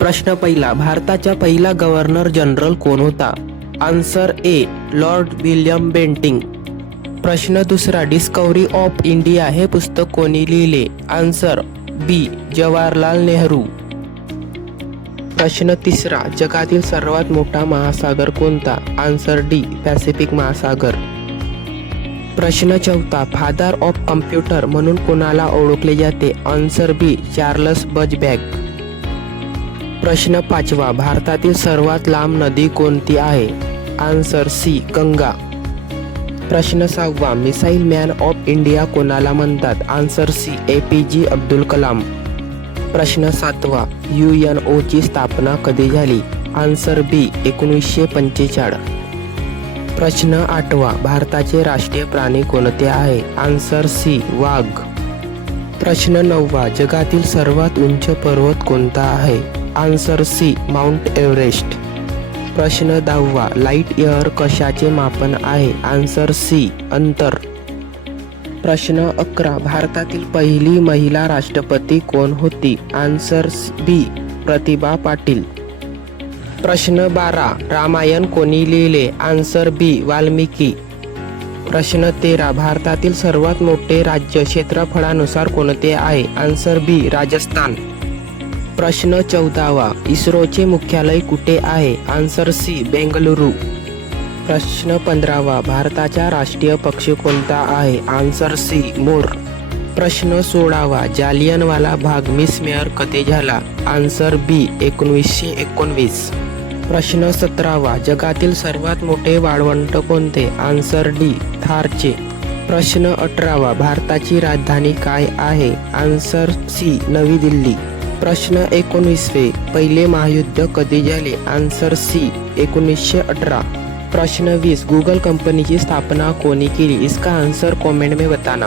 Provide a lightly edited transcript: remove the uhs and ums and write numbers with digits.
प्रश्न पहिला, भारताचा पहिला गव्हर्नर जनरल कोण होता? आन्सर ए, लॉर्ड विल्यम बेंटिंक. प्रश्न दुसरा, डिस्कव्हरी ऑफ इंडिया हे पुस्तक कोणी लिहिले? आन्सर बी, जवाहरलाल नेहरू. प्रश्न तिसरा, जगातील सर्वात मोठा महासागर कोणता? आन्सर डी, पॅसिफिक महासागर. प्रश्न चौथा, फादर ऑफ कम्प्युटर म्हणून कोणाला ओळखले जाते? Answer B, Charles Babbage. प्रश्न पाचवा, भारतातील सर्वात लांब नदी कोणती आहे? Answer C, Ganga. प्रश्न सहावा, मिसाईल मॅन ऑफ इंडिया कोणाला म्हणतात? Answer C, APJ Abdul Kalam. प्रश्न सातवा, UNO ची स्थापना कधी झाली? Answer B, 1945. प्रश्न आठवा, भारताचे राष्ट्रीय प्राणी कोणते आहे? आन्सर सी, वाघ. प्रश्न नववा, जगातील सर्वात उंच पर्वत कोणता आहे? Answer C, mount Everest. प्रश्न 10वा, लाईट इयर कशाचे मापन आहे? आन्सर सी, अंतर. प्रश्न 11, भारतातील पहिली महिला राष्ट्रपती कोण होती? Answer B, Pratibha Patil. प्रश्न 12, रामायण कोणी लिहिले? Answer B, Valmiki. प्रश्न 13, भारतातील सर्वात मोठे राज्य क्षेत्रफळानुसार कोणते आहे? Answer B, Rajasthan. प्रश्न 14वा, इस्रोचे मुख्यालय कुठे आहे? Answer C, Bengaluru. प्रश्न 15वा, भारताचा राष्ट्रीय पक्षी कोणता आहे? आन्सर सी, मोर. प्रश्न 16वा, जालियनवाला बाग मिसमेयर कधी झाला? Answer B, 1919. प्रश्न 17वा, जगातील सर्वात मोठे वाळवंट कोणते? आन्सर डी, थारचे. प्रश्न 18वा, भारताची राजधानी काय आहे? आन्सर सी, नवी दिल्ली. प्रश्न 19वे, पहिले महायुद्ध कधी झाले? Answer C, 1918. प्रश्न 20, गूगल कंपनीची स्थापना कोणी केली? इसका आंसर कमेंट में बताना.